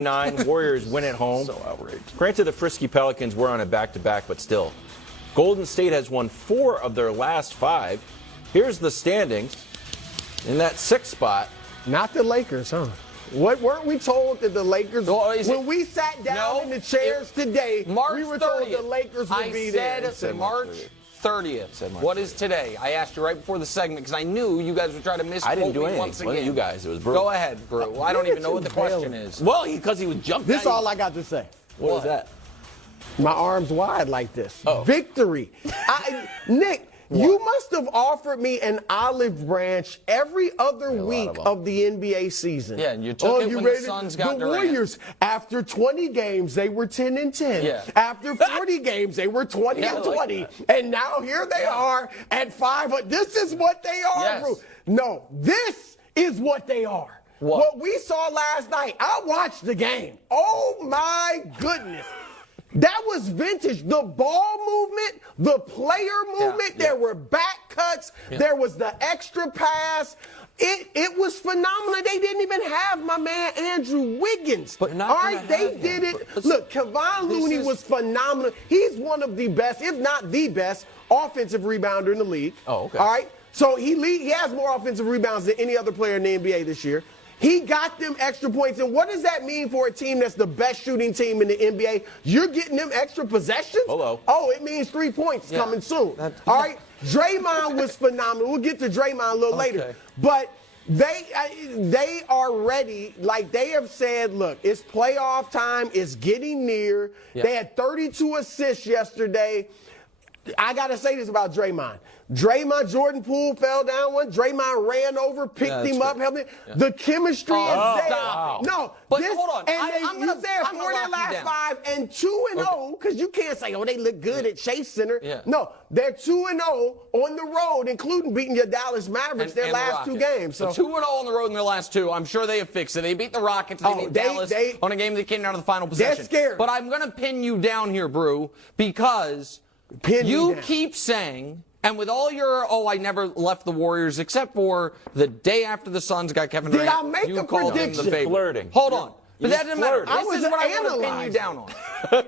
9, Warriors win at home. So outrageous. Granted, the frisky Pelicans were on a back-to-back, but still. Golden State has won 4 of their last 5. Here's the standings. In that 6th spot. Not the Lakers, huh? What weren't we told that the Lakers, when we sat down in the chairs today, we were told the Lakers would be there. I said March 30th. What is today? I asked you right before the segment because I knew you guys would try to misquote me once again. I didn't do anything. It wasn't you guys. It was Brew. Go ahead, Brew. I don't even know what the question is. Well, because he was jumping. This is all I got to say. What was that? My arms wide like this. Oh. Victory. Nick, you must have offered me an olive branch every other week of the NBA season. Yeah, and you took it when the Suns got the Durant. Warriors, after 20 games, they were 10-10. Yeah. After 40 games, they were 20-20. And now here they are at 5. This is what they are, bro. No, this is what they are. What we saw last night, I watched the game. Oh, my goodness. That was vintage. The ball movement, the player movement, there were back cuts, there was the extra pass. It was phenomenal. They didn't even have my man Andrew Wiggins. But all right, they did it. Look, Kevon Looney was phenomenal. He's one of the best, if not the best, offensive rebounder in the league. Oh, okay. All right. So he has more offensive rebounds than any other player in the NBA this year. He got them extra points. And what does that mean for a team that's the best shooting team in the NBA? You're getting them extra possessions? Hello. Oh, it means 3 points coming soon. All right? Draymond was phenomenal. We'll get to Draymond a little later. But they are ready. Like they have said, look, it's playoff time. It's getting near. They had 32 assists yesterday. I got to say this about Draymond. Jordan Poole fell down one. Draymond ran over, picked him up, helped him. The chemistry is there. Stop. No, but hold on. And you said 4 of their last 5 and 2-0 because you can't say, oh, they look good at Chase Center. No, they're 2-0 on the road, including beating your Dallas Mavericks their last 2 games. So 2-0 on the road in their last 2. I'm sure they have fixed it. They beat the Rockets. They beat Dallas on a game that came down to the final possession. They're scared. But I'm going to pin you down here, Brew, because you keep saying, and with all your, I never left the Warriors except for the day after the Suns got Kevin Durant. Did I make a prediction? Flirting. Hold on. But that doesn't matter. I This is what I want to pin you down on.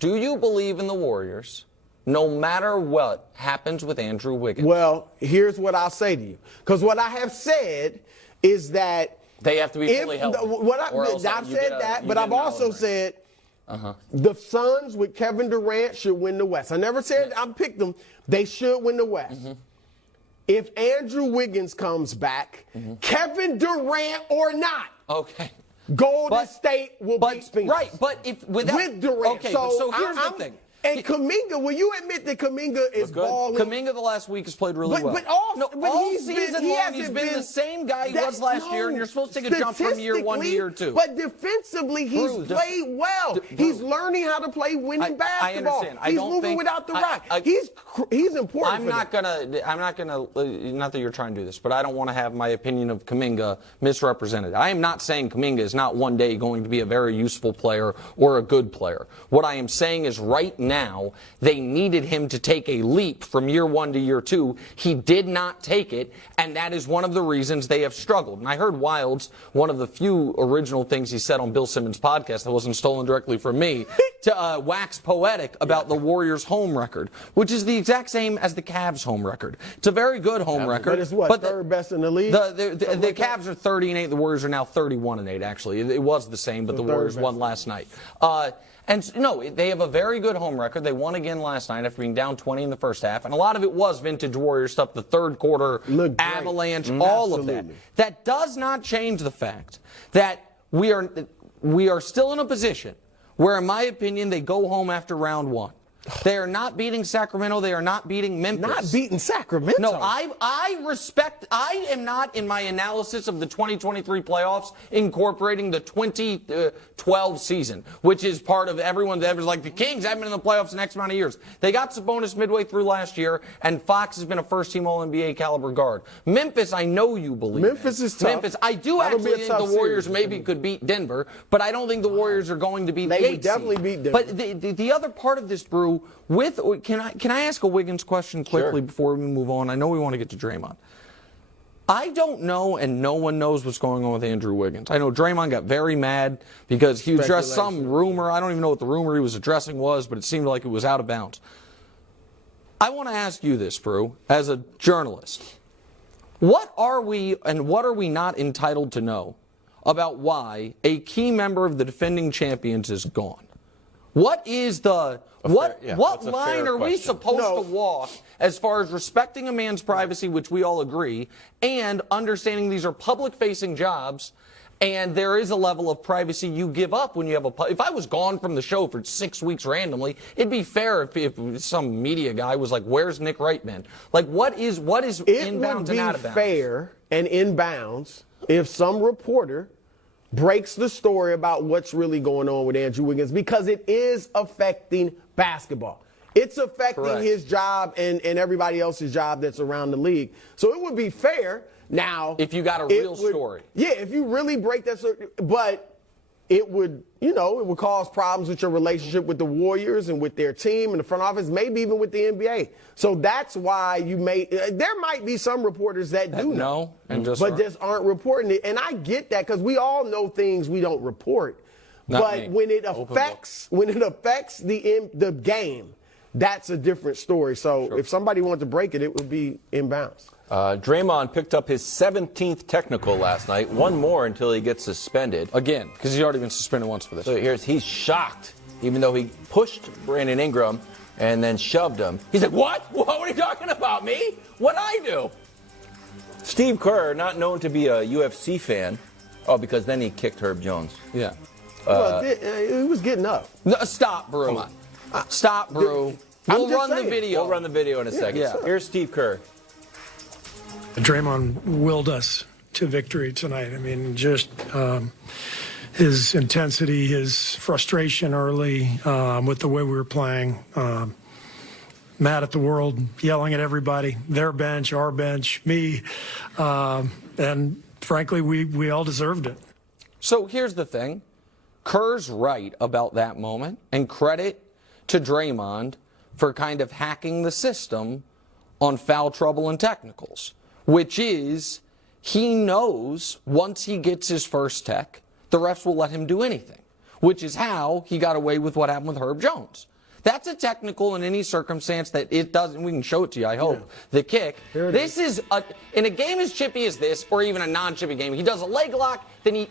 Do you believe in the Warriors no matter what happens with Andrew Wiggins? Well, here's what I'll say to you. Because what I have said is that they have to be fully healthy. I've said that, but I've also said the Suns with Kevin Durant should win the West. I never said I picked them. They should win the West. If Andrew Wiggins comes back, Kevin Durant or not, Golden State will beat Phoenix. Right, but with Durant. Okay, so here's the thing. And Kuminga, will you admit that Kuminga is balling? Kuminga the last week has played really well. But all season long, he's been the same guy he was last year, and you're supposed to take a jump from year 1 to year 2. But defensively, he's played well. He's learning how to play winning basketball. I understand. He's moving without the rock. He's important. I'm not gonna. Not that you're trying to do this, but I don't want to have my opinion of Kuminga misrepresented. I am not saying Kuminga is not one day going to be a very useful player or a good player. What I am saying is right now, they needed him to take a leap from year 1 to year 2. He did not take it, and that is one of the reasons they have struggled. And I heard Wilds, one of the few original things he said on Bill Simmons' podcast that wasn't stolen directly from me, to wax poetic about the Warriors' home record, which is the exact same as the Cavs' home record. It's a very good home record. But it's what, third best in the league? The Cavs are 30-8. The Warriors are now 31-8, actually. It was the same, but the Warriors won last night. And no, they have a very good home record. They won again last night after being down 20 in the first half. And a lot of it was vintage Warriors stuff, the third quarter avalanche, all of that. That does not change the fact that we are still in a position where, in my opinion, they go home after round 1. They are not beating Sacramento. They are not beating Memphis. Not beating Sacramento. No, I am not in my analysis of the 2023 playoffs incorporating the 2012 season, which is part of everyone that was like the Kings haven't been in the playoffs the next amount of years. They got Sabonis midway through last year, and Fox has been a first-team All-NBA caliber guard. Memphis, I know you believe. Memphis is tough. Memphis, I do actually think the Warriors maybe could beat Denver, but I don't think the Warriors are going to beat the 8th seed. They would definitely beat Denver. But the other part of this, Brew, can I ask a Wiggins question quickly before we move on? I know we want to get to Draymond. I don't know, and no one knows what's going on with Andrew Wiggins. I know Draymond got very mad because he addressed some rumor. I don't even know what the rumor he was addressing was, but it seemed like it was out of bounds. I want to ask you this, Brew, as a journalist. What are we and what are we not entitled to know about why a key member of the defending champions is gone? What is the what line are we supposed to walk as far as respecting a man's privacy, which we all agree, and understanding these are public-facing jobs, and there is a level of privacy you give up when you have if I was gone from the show for 6 weeks randomly, it'd be fair if some media guy was like, "Where's Nick Reitman?" Like, what is inbounds and out of bounds? It would be fair and inbounds if some reporter breaks the story about what's really going on with Andrew Wiggins, because it is affecting basketball. It's affecting his job and everybody else's job that's around the league. So it would be fair now. If you got a real story. Yeah, if you really break that story. But it would, it would cause problems with your relationship with the Warriors and with their team and the front office, maybe even with the NBA. So that's why there might be some reporters that do know, just aren't reporting it. And I get that, because we all know things we don't report. But when it affects the game, that's a different story. So if somebody wanted to break it, it would be inbounds. Draymond picked up his 17th technical last night. One more until he gets suspended. Again, because he's already been suspended once for this. So he's shocked, even though he pushed Brandon Ingram and then shoved him. He's like, what? What are you talking about, me? What'd I do? Steve Kerr, not known to be a UFC fan. Oh, because then he kicked Herb Jones. Yeah. He was getting up. No, stop, Brew. Come on. Stop, Brew. We'll run the video. We'll run the video in a second. Yeah. Here's Steve Kerr. Draymond willed us to victory tonight. I mean, just his intensity, his frustration early with the way we were playing, mad at the world, yelling at everybody, their bench, our bench, me, and frankly, we all deserved it. So here's the thing. Kerr's right about that moment, and credit to Draymond for kind of hacking the system on foul trouble and technicals, which is he knows once he gets his first tech, the refs will let him do anything, which is how he got away with what happened with Herb Jones. That's a technical in any circumstance that it doesn't. We can show it to you, I hope. Yeah. The kick. This is in a game as chippy as this, or even a non-chippy game, he does a leg lock, then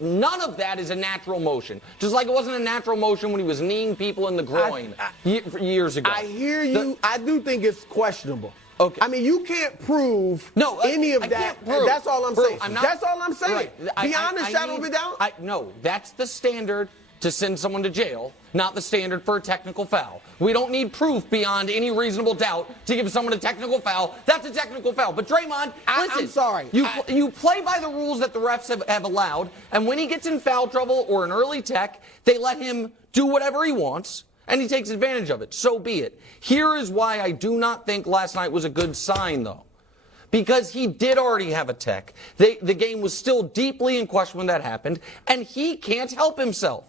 none of that is a natural motion. Just like it wasn't a natural motion when he was kneeing people in the groin years ago. I hear you. I do think it's questionable. Okay. I mean, you can't prove any of that. That's all I'm saying. That's all I'm saying. Right. Beyond a shadow of a doubt? No, that's the standard to send someone to jail, not the standard for a technical foul. We don't need proof beyond any reasonable doubt to give someone a technical foul. That's a technical foul. But Draymond, listen, I'm sorry. You play by the rules that the refs have allowed, and when he gets in foul trouble or an early tech, they let him do whatever he wants, and he takes advantage of it. So be it. Here is why I do not think last night was a good sign, though. Because he did already have a tech. The game was still deeply in question when that happened, and he can't help himself.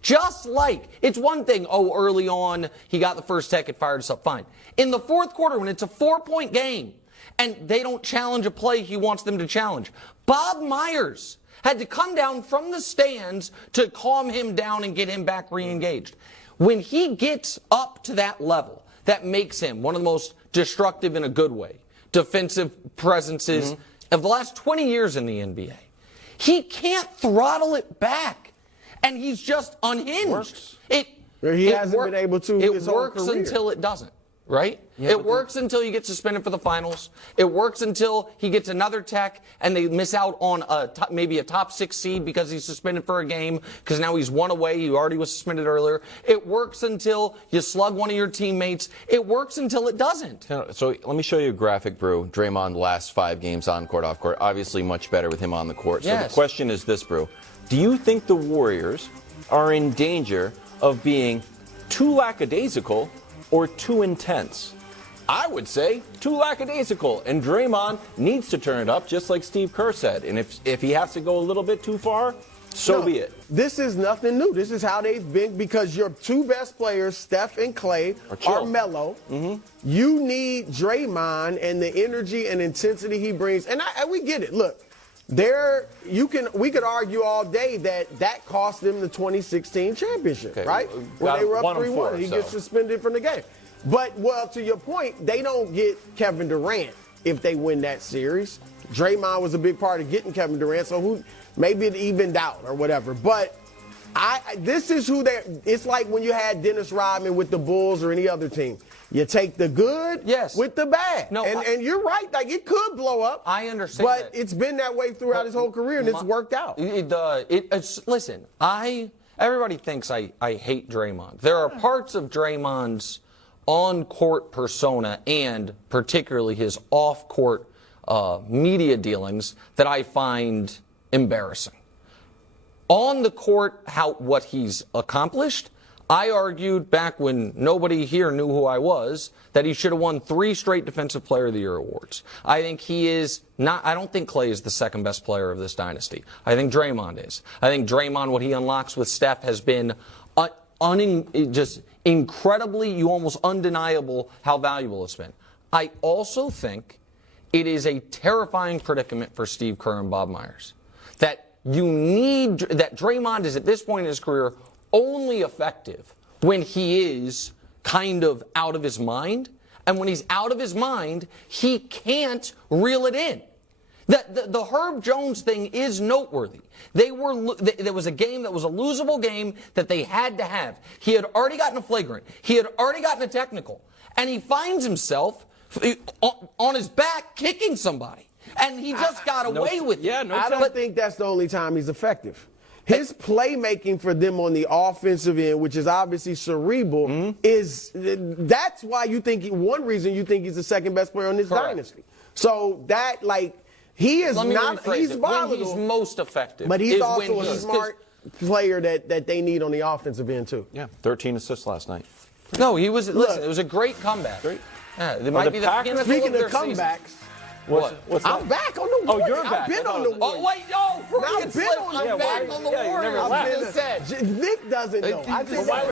Just like, it's one thing, early on, he got the first tech, it fired us up, fine. In the fourth quarter, when it's a 4-point game, and they don't challenge a play he wants them to challenge, Bob Myers had to come down from the stands to calm him down and get him back re-engaged. When he gets up to that level, that makes him one of the most destructive in a good way, defensive presences of the last 20 years in the NBA. He can't throttle it back. And he's just unhinged. He hasn't been able to. It works until it doesn't, right? Yeah, it works until you get suspended for the finals. It works until he gets another tech and they miss out on maybe a top 6 seed because he's suspended for a game because now he's one away. He already was suspended earlier. It works until you slug one of your teammates. It works until it doesn't. So let me show you a graphic, Brew. Draymond, the last 5 games on court, off court. Obviously much better with him on the court. So the question is this, Brew. Do you think the Warriors are in danger of being too lackadaisical or too intense? I would say too lackadaisical, and Draymond needs to turn it up, just like Steve Kerr said. And if he has to go a little bit too far, So be it. This is nothing new. This is how they've been because your two best players, Steph and Clay, are mellow. You need Draymond and the energy and intensity he brings. And we get it. Look, we could argue all day that cost them the 2016 championship, right? When they were up 3-1. He gets suspended from the game. But, to your point, they don't get Kevin Durant if they win that series. Draymond was a big part of getting Kevin Durant, so maybe it evened out or whatever. But this is who it's like when you had Dennis Rodman with the Bulls or any other team. You take the good with the bad. No, and you're right, like it could blow up. I understand but it's been that way throughout his whole career, and it's worked out. Listen, everybody thinks I hate Draymond. There are parts of Draymond's on-court persona and particularly his off-court media dealings that I find embarrassing. On the court, what he's accomplished, I argued back when nobody here knew who I was that he should have won 3 straight Defensive Player of the Year awards. I think he is not. I don't think Clay is the second best player of this dynasty. I think Draymond is. I think Draymond, what he unlocks with Steph, has been just incredibly, almost undeniable how valuable it's been. I also think it is a terrifying predicament for Steve Kerr and Bob Myers that Draymond is at this point in his career only effective when he is kind of out of his mind. And when he's out of his mind, he can't reel it in. The Herb Jones thing is noteworthy. There was a game that was a losable game that they had to have. He had already gotten a flagrant. He had already gotten a technical. And he finds himself on his back kicking somebody. And he just got away with it. I don't think that's the only time he's effective. His playmaking for them on the offensive end, which is obviously cerebral, that's why one reason you think he's the second best player in this dynasty. So he is he's volatile. When he's most effective. But he's also a smart player that they need on the offensive end too. Yeah, 13 assists last night. No, he was, listen, it was a great comeback. Great. Yeah, it might be the pinnacle Speaking of comebacks. What's I'm back on the Warriors. Oh, you're back. I've been on the Warriors. Oh, wait, no. I'm back on the Warriors. Vic doesn't know. I just said. Vic doesn't know.